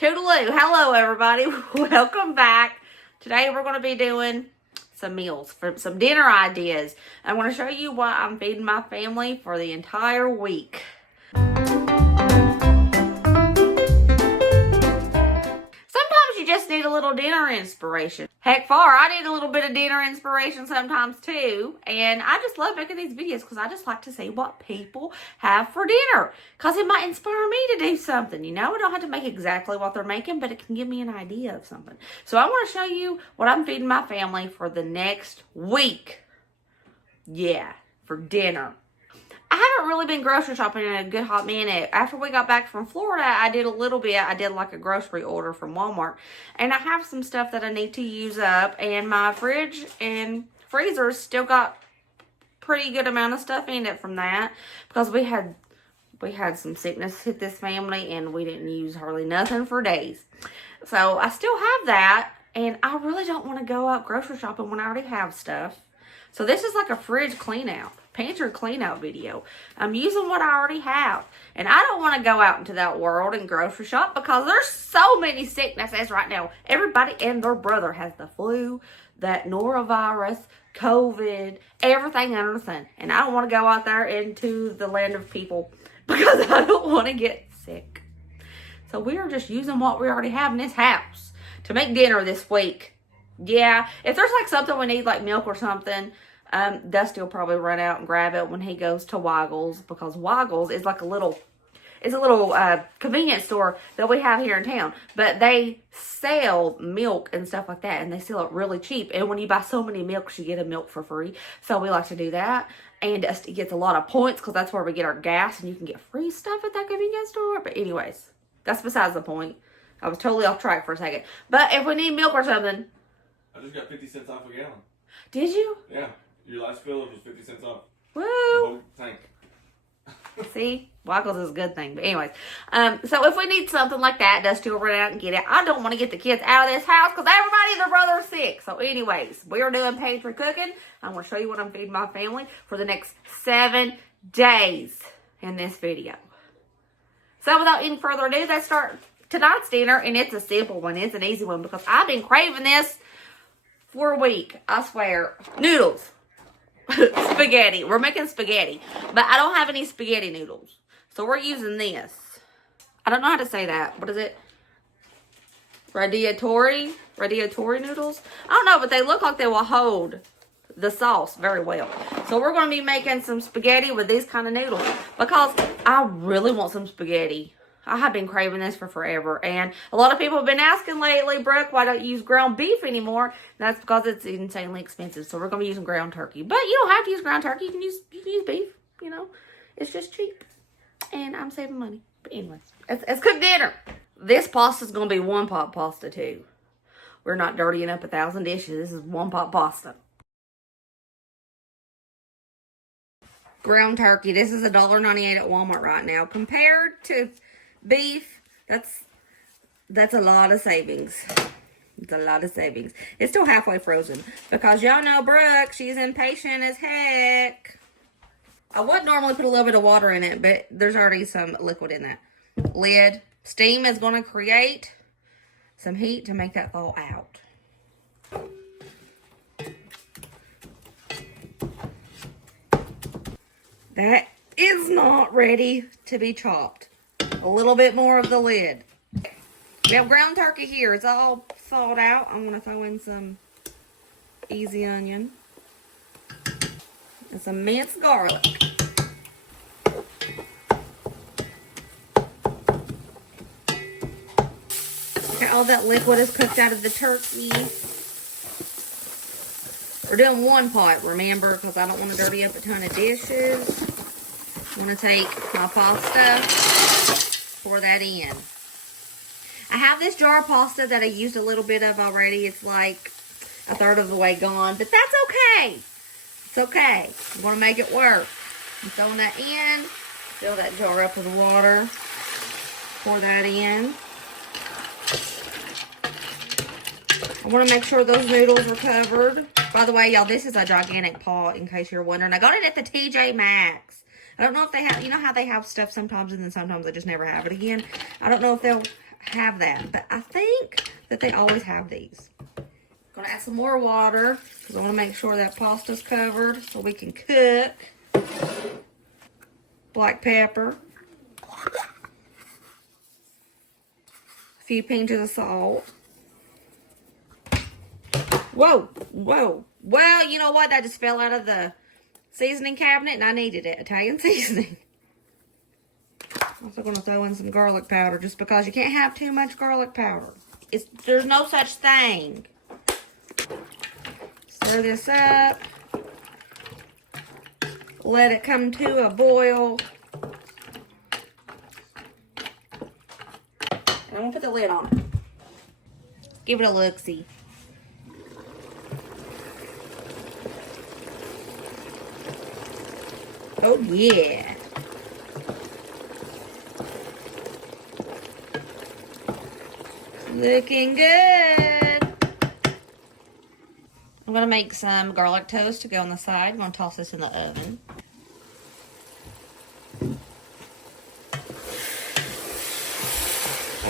Toodaloo. Hello, everybody. Welcome back. Today, we're going to be doing some meals, for some dinner ideas. I'm going to show you what I'm feeding my family for the entire week. Sometimes you just need a little dinner inspiration. Heck, I need a little bit of dinner inspiration sometimes too. And I just love making these videos because I just like to see what people have for dinner. Because it might inspire me to do something, you know? I don't have to make exactly what they're making, but it can give me an idea of something. So I want to show you what I'm feeding my family for the next week. Yeah, for dinner. I haven't really been grocery shopping in a good hot minute. After we got back from Florida, I did a little bit. I did like a grocery order from Walmart. And I have some stuff that I need to use up. And my fridge and freezer still got pretty good amount of stuff in it from that. Because we had some sickness hit this family and we didn't use hardly nothing for days. So I still have that. And I really don't want to go out grocery shopping when I already have stuff. So this is like a fridge clean out. Pantry clean out video. I'm using what I already have. And I don't want to go out into that world and grocery shop because there's so many sicknesses right now. Everybody and their brother has the flu, that norovirus, COVID, everything under the sun. And I don't want to go out there into the land of people because I don't want to get sick. So we are just using what we already have in this house to make dinner this week. Yeah, if there's like something we need, like milk or something, Dusty will probably run out and grab it when he goes to Wiggles, because Wiggles is like a little convenience store that we have here in town. But they sell milk and stuff like that, and they sell it really cheap. And when you buy so many milks, you get a milk for free. So we like to do that. And Dusty gets a lot of points because that's where we get our gas, and you can get free stuff at that convenience store. But anyways, that's besides the point. I was totally off track for a second. But if we need milk or something, I just got 50 cents off a gallon. Did you? Yeah. Your last fill was 50 cents off. Woo! The whole tank. See? Wiggles is a good thing. But anyways, so if we need something like that, Dusty will run out and get it. I don't want to get the kids out of this house because everybody and their brother are sick. So anyways, we are doing pantry cooking. I'm going to show you what I'm feeding my family for the next 7 days in this video. So without any further ado, let's start tonight's dinner. And it's a simple one. It's an easy one because I've been craving this for a week. I swear. Noodles. Spaghetti. We're making spaghetti. But I don't have any spaghetti noodles. So we're using this. I don't know how to say that. What is it? Radiatori? Radiatori noodles? I don't know, but they look like they will hold the sauce very well. So we're going to be making some spaghetti with these kind of noodles. Because I really want some spaghetti. I have been craving this for forever. And a lot of people have been asking lately, Brooke, why don't you use ground beef anymore? And that's because it's insanely expensive. So we're going to be using ground turkey. But you don't have to use ground turkey. You can use beef, you know. It's just cheap. And I'm saving money. But anyways, let's cook dinner. This pasta is going to be one pot pasta too. We're not dirtying up 1,000 dishes. This is one pot pasta. Ground turkey. This is $1.98 at Walmart right now. Compared to beef, that's a lot of savings. It's a lot of savings. It's still halfway frozen because y'all know Brooke, she's impatient as heck. I would normally put a little bit of water in it, but there's already some liquid in that. Lid. Steam is going to create some heat to make that thaw out. That is not ready to be chopped. A little bit more of the lid. We have ground turkey here. It's all thawed out. I'm going to throw in some easy onion and some minced garlic. Okay, all that liquid is cooked out of the turkey. We're doing one pot, remember, because I don't want to dirty up a ton of dishes. I'm going to take my pasta, pour that in. I have this jar of pasta that I used a little bit of already. It's like 1/3 of the way gone, but that's okay. It's okay. I'm going to make it work. I'm throwing that in. Fill that jar up with water. Pour that in. I want to make sure those noodles are covered. By the way, y'all, this is a gigantic pot, in case you're wondering. I got it at the TJ Maxx. I don't know if they have, you know how they have stuff sometimes and then sometimes they just never have it again. I don't know if they'll have that, but I think that they always have these. Gonna add some more water because I want to make sure that pasta's covered so we can cook. Black pepper. A few pinches of salt. Whoa, whoa. Well, you know what? That just fell out of the seasoning cabinet and I needed it. Italian seasoning. Also going to throw in some garlic powder just because you can't have too much garlic powder. There's no such thing. Stir this up. Let it come to a boil. And I'm going to put the lid on it. Give it a look-see. Oh, yeah. Looking good. I'm going to make some garlic toast to go on the side. I'm going to toss this in the oven.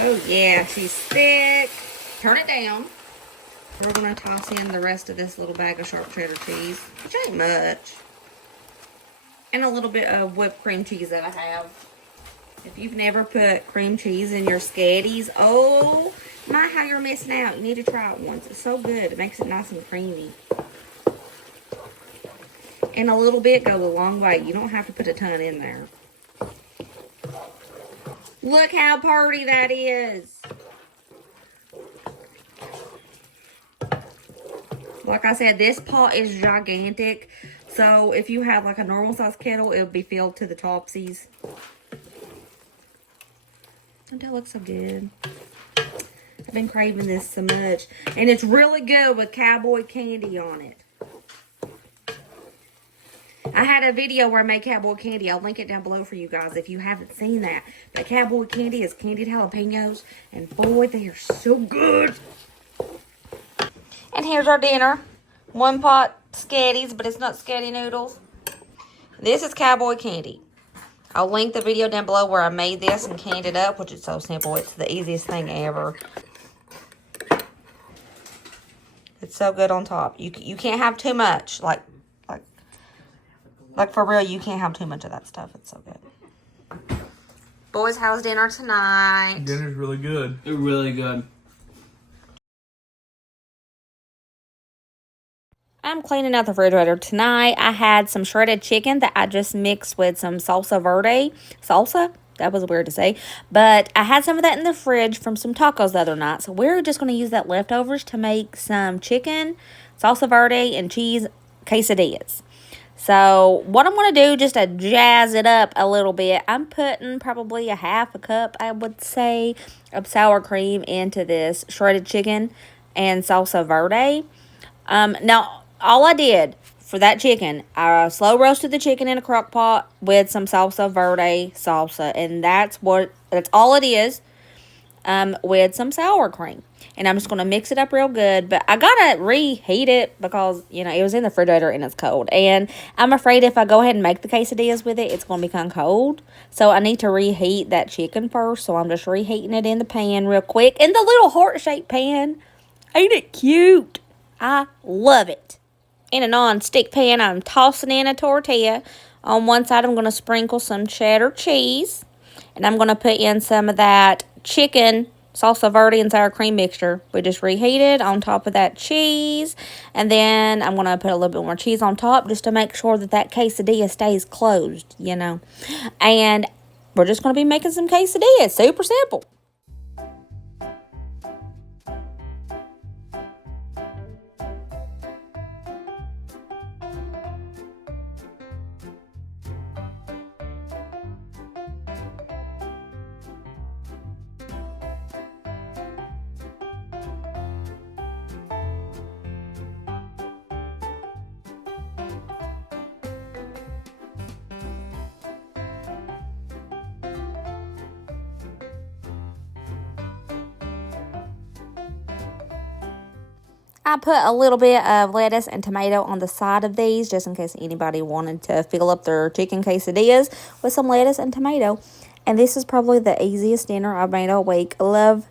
Oh, yeah, she's thick. Turn it down. We're going to toss in the rest of this little bag of sharp cheddar cheese, which ain't much. And a little bit of whipped cream cheese that I have. If you've never put cream cheese in your scatties, oh my, how you're missing out. You need to try it once. It's so good. It makes it nice and creamy. And a little bit goes a long way. You don't have to put a ton in there. Look how pretty that is. Like I said, this pot is gigantic. So if you have like a normal size kettle, it'll be filled to the topsies. Don't that look so good? I've been craving this so much. And it's really good with Cowboy candy on it. I had a video where I made Cowboy candy. I'll link it down below for you guys if you haven't seen that. But Cowboy candy is candied jalapenos. And boy, they are so good. And here's our dinner. One pot scatties, but it's not scatty noodles. This is Cowboy candy. I'll link the video down below where I made this and canned it up, which is so simple. It's the easiest thing ever. It's so good on top. You can't have too much. Like for real, you can't have too much of that stuff. It's so good. Boys, how's dinner tonight? Dinner's really good. They're really good. I'm cleaning out the refrigerator. Tonight, I had some shredded chicken that I just mixed with some salsa verde. Salsa? That was weird to say. But I had some of that in the fridge from some tacos the other night. So we're just going to use that leftovers to make some chicken, salsa verde, and cheese quesadillas. So what I'm going to do just to jazz it up a little bit, I'm putting probably a half a cup, I would say, of sour cream into this shredded chicken and salsa verde. Now, all I did for that chicken, I slow roasted the chicken in a crock pot with some salsa verde salsa. And that's all it is, with some sour cream. And I'm just going to mix it up real good. But I got to reheat it because, you know, it was in the refrigerator and it's cold. And I'm afraid if I go ahead and make the quesadillas with it, it's going to become cold. So I need to reheat that chicken first. So I'm just reheating it in the pan real quick. In the little heart-shaped pan. Ain't it cute? I love it. In a non-stick pan, I'm tossing in a tortilla. On one side, I'm going to sprinkle some cheddar cheese. And I'm going to put in some of that chicken salsa verde and sour cream mixture. We just reheated on top of that cheese. And then I'm going to put a little bit more cheese on top just to make sure that that quesadilla stays closed, you know. And we're just going to be making some quesadillas. Super simple. I put a little bit of lettuce and tomato on the side of these just in case anybody wanted to fill up their chicken quesadillas with some lettuce and tomato. And this is probably the easiest dinner I've made all week. Love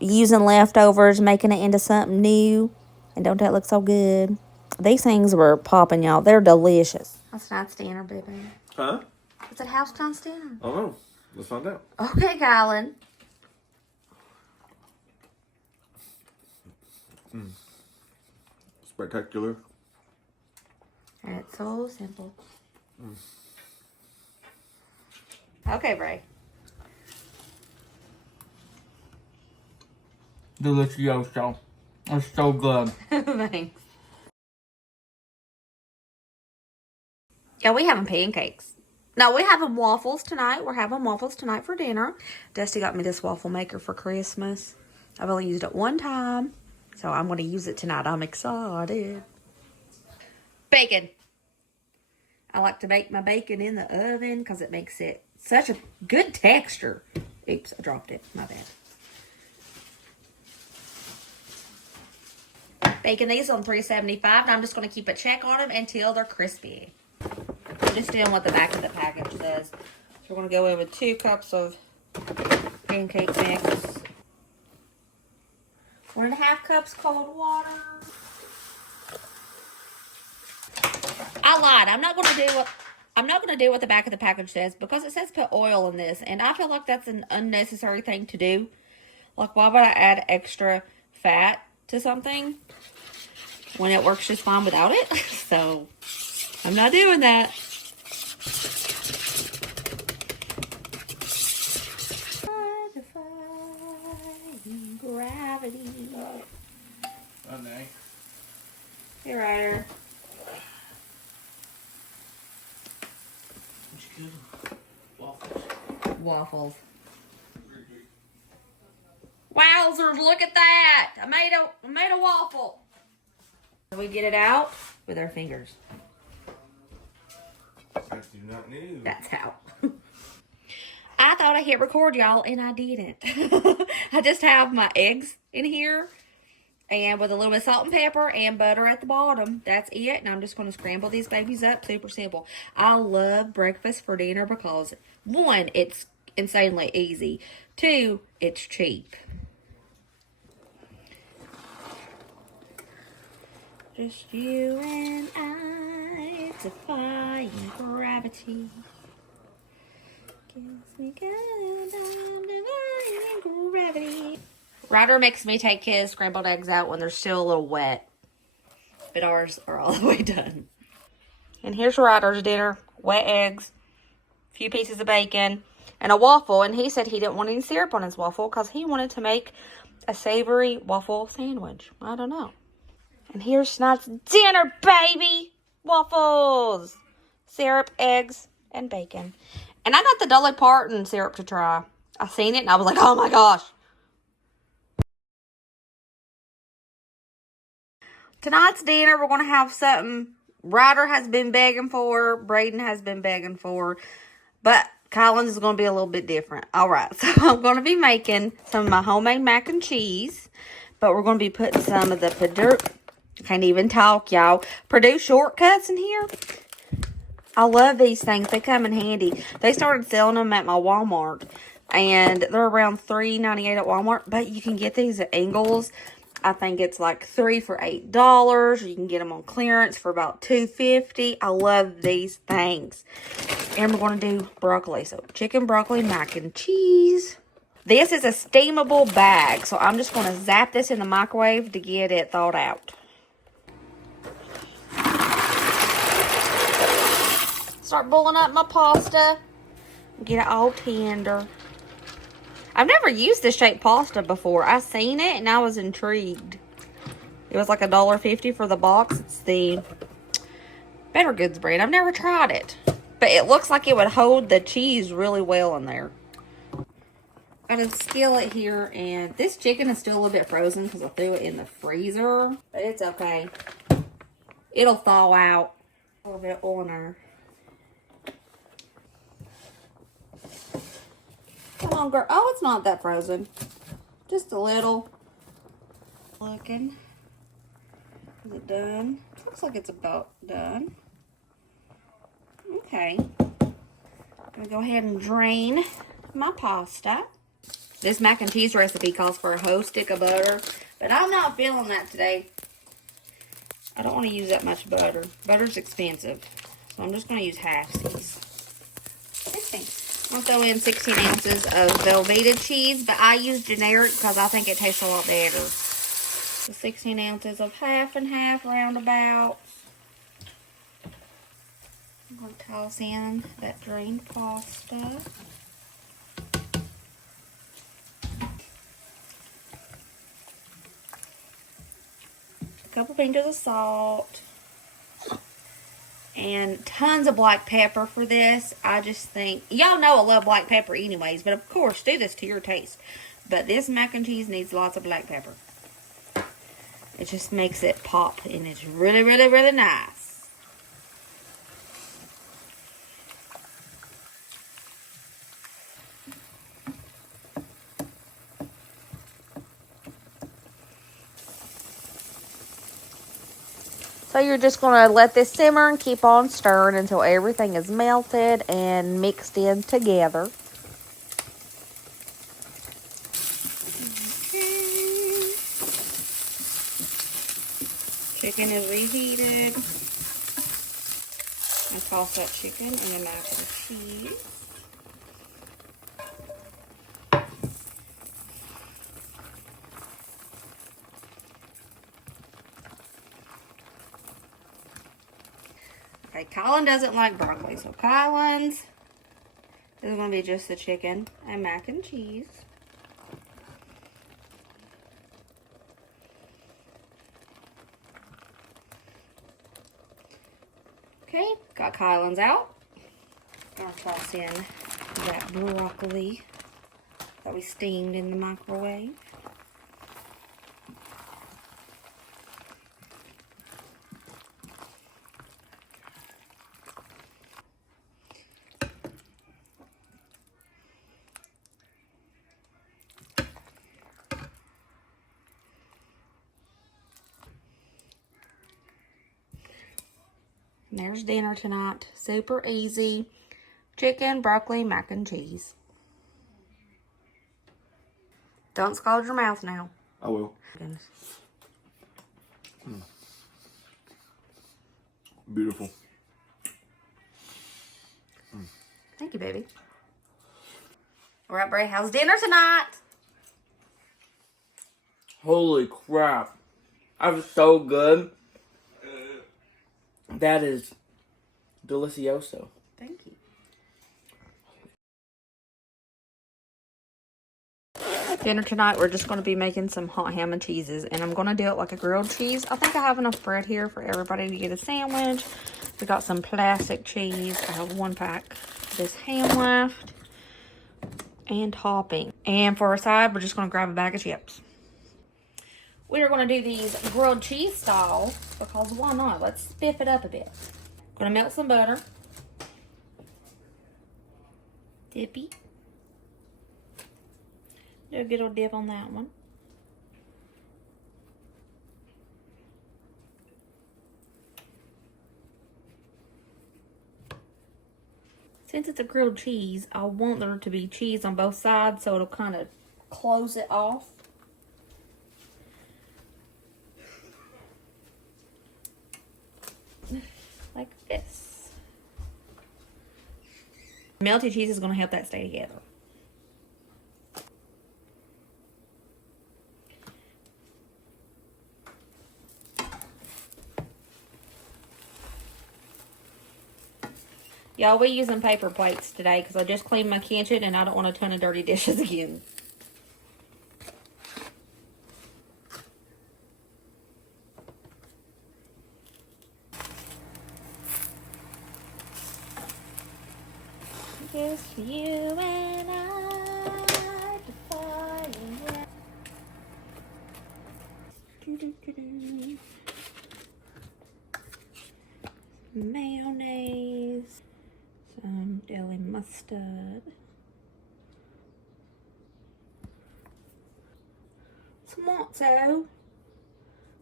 using leftovers, making it into something new. And don't that look so good? These things were popping, y'all. They're delicious. What's tonight's dinner, baby? Huh? What's at house tonight's dinner? I don't know. Let's find out. Okay, Kylan. Spectacular. It's so simple. Okay, Bray. Delicioso. It's so good. Thanks. Yeah, we having pancakes. No, we having waffles tonight. We're having waffles tonight for dinner. Dusty got me this waffle maker for Christmas. I've only used it one time, so I'm going to use it tonight. I'm excited. Bacon. I like to bake my bacon in the oven because it makes it such a good texture. Oops, I dropped it. My bad. Baking these on $3.75, and I'm just going to keep a check on them until they're crispy. I'm just doing what the back of the package says. So we're going to go in with 2 cups of pancake mix. 1.5 cups cold water. I lied. I'm not going to do what the back of the package says because it says put oil in this, and I feel like that's an unnecessary thing to do. Like, why would I add extra fat to something when it works just fine without it? So I'm not doing that. Defying gravity. Oh, no. Hey, Ryder. What you good? Waffles. Waffles. Wowzers, look at that. I made a waffle. We get it out with our fingers. I do not know. That's how. I thought I hit record, y'all, and I didn't. I just have my eggs in here and with a little bit of salt and pepper and butter at the bottom. That's it. And I'm just going to scramble these babies up. Super simple. I love breakfast for dinner because, 1, it's insanely easy. 2, it's cheap. Just you and I defying gravity. Gives me good, I'm defying gravity. Ryder makes me take his scrambled eggs out when they're still a little wet. But ours are all the way done. And here's Ryder's dinner. Wet eggs, a few pieces of bacon, and a waffle. And he said he didn't want any syrup on his waffle because he wanted to make a savory waffle sandwich. I don't know. And here's tonight's dinner, baby! Waffles! Syrup, eggs, and bacon. And I got the Dolly Parton syrup to try. I seen it and I was like, oh my gosh. Tonight's dinner, we're going to have something Ryder has been begging for, Braden has been begging for, but Kylan's is going to be a little bit different. All right, so I'm going to be making some of my homemade mac and cheese, but we're going to be putting some of the Purdue, can't even talk, y'all, Purdue shortcuts in here. I love these things. They come in handy. They started selling them at my Walmart, and they're around $3.98 at Walmart, but you can get these at Ingles. I think it's like 3 for $8. You can get them on clearance for about $2.50. I love these things. And we're going to do broccoli. So chicken, broccoli, mac and cheese. This is a steamable bag. So I'm just going to zap this in the microwave to get it thawed out. Start boiling up my pasta. Get it all tender. I've never used this shaped pasta before. I seen it and I was intrigued. It was like $1.50 for the box. It's the Better Goods brand. I've never tried it. But it looks like it would hold the cheese really well in there. Got a skillet here, and this chicken is still a little bit frozen because I threw it in the freezer. But it's okay. It'll thaw out. A little bit of oil in there. Come on, girl. Oh, it's not that frozen. Just a little. Looking. Is it done? Looks like it's about done. Okay. I'm gonna go ahead and drain my pasta. This mac and cheese recipe calls for a whole stick of butter, but I'm not feeling that today. I don't want to use that much butter. Butter's expensive, so I'm just going to use half-sies. I'm going to throw in 16 ounces of Velveeta cheese, but I use generic because I think it tastes a lot better. So 16 ounces of half and half roundabout. I'm going to toss in that drained pasta. A couple pinches of salt. And tons of black pepper for this. I just think, y'all know I love black pepper anyways, but of course, do this to your taste. But this mac and cheese needs lots of black pepper. It just makes it pop, and it's really, really, really nice. So you're just going to let this simmer and keep on stirring until everything is melted and mixed in together. Okay. Chicken is reheated. I toss that chicken in the mac and cheese. Okay, Colin doesn't like broccoli, so Colin's is going to be just the chicken and mac and cheese. Okay, got Colin's out. Gonna toss in that broccoli that we steamed in the microwave. And there's dinner tonight. Super easy. Chicken, broccoli, mac and cheese. Don't scald your mouth now. I will. Goodness. Beautiful. Thank you, baby. All right, Bray, how's dinner tonight? Holy crap. That was so good. That is delicioso. Thank you. Dinner tonight, we're just going to be making some hot ham and cheeses, and I'm going to do it like a grilled cheese. I think I have enough bread here for everybody to get a sandwich. We got some plastic cheese. I have 1 pack of this ham left, and topping. And for our side, we're just going to grab a bag of chips. We are going to do these grilled cheese style because why not? Let's spiff it up a bit. Going to melt some butter. Dippy. Do a good old dip on that one. Since it's a grilled cheese, I want there to be cheese on both sides so it'll kind of close it off. Like this. Melted cheese is going to help that stay together. Y'all, we're using paper plates today because I just cleaned my kitchen and I don't want a ton of dirty dishes again. Just you and I defying. Mayonnaise, some deli mustard, tomato.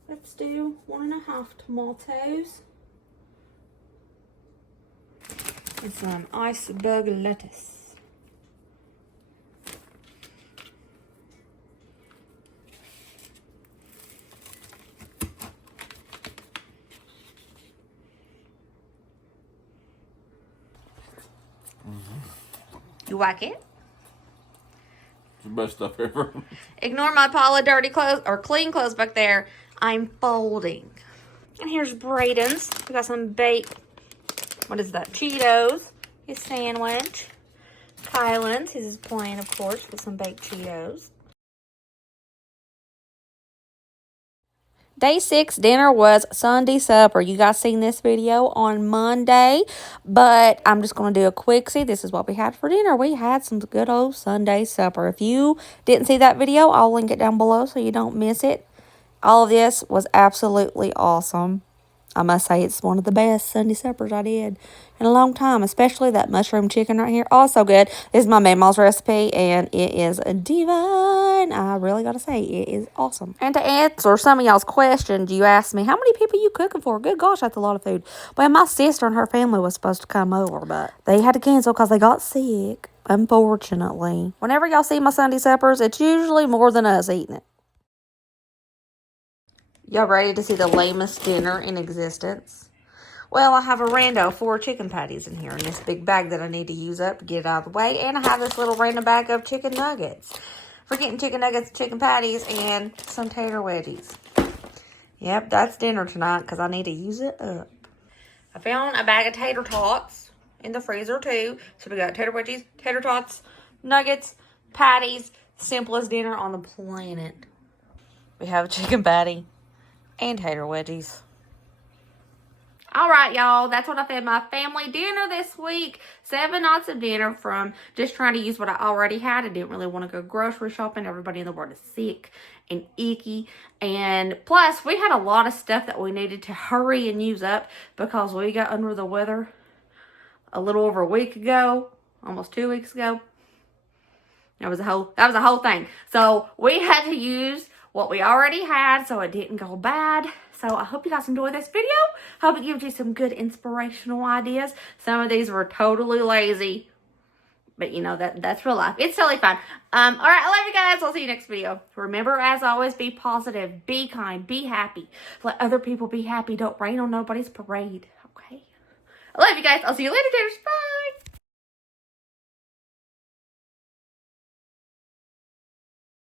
Let's do 1.5 tomatoes. and some iceberg lettuce. You like it? It's the best stuff ever. Ignore my pile of dirty clothes or clean clothes back there. I'm folding. And here's Braden's. We got some baked, what is that? Cheetos. His sandwich. Kylan's. His is plain, of course, with some baked Cheetos. Day 6 dinner was Sunday supper. You guys seen this video on Monday, but I'm just going to do a quick see. This is what we had for dinner. We had some good old Sunday supper. If you didn't see that video, I'll link it down below so you don't miss it. All of this was absolutely awesome. I must say it's one of the best Sunday suppers I did in a long time, especially that mushroom chicken right here. Also good. This is my Mama's recipe, and it is divine. I really got to say, it is awesome. And to answer some of y'all's questions, you asked me, how many people you cooking for? Good gosh, that's a lot of food. Well, my sister and her family was supposed to come over, but they had to cancel because they got sick, unfortunately. Whenever y'all see my Sunday suppers, it's usually more than us eating it. Y'all ready to see the lamest dinner in existence? Well, I have a rando 4 chicken patties in here in this big bag that I need to use up to get it out of the way. And I have this little random bag of chicken nuggets. For getting chicken nuggets, chicken patties, and some tater wedgies. Yep, that's dinner tonight because I need to use it up. I found a bag of tater tots in the freezer too. So we got tater wedgies, tater tots, nuggets, patties. Simplest dinner on the planet. We have a chicken patty and tater wedgies. All right, y'all. That's what I fed my family dinner this week. 7 nights of dinner from just trying to use what I already had. I didn't really want to go grocery shopping. Everybody in the world is sick and icky. And plus, we had a lot of stuff that we needed to hurry and use up because we got under the weather a little over a week ago, almost 2 weeks ago. That was a whole thing. So we had to use what we already had so it didn't go bad. So I hope you guys enjoyed this video. Hope it gives you some good inspirational ideas. Some of these were totally lazy. But you know, that's real life. It's totally fun. Alright, I love you guys. I'll see you next video. Remember, as always, be positive, be kind, be happy. Let other people be happy. Don't rain on nobody's parade. Okay? I love you guys. I'll see you later, Bye.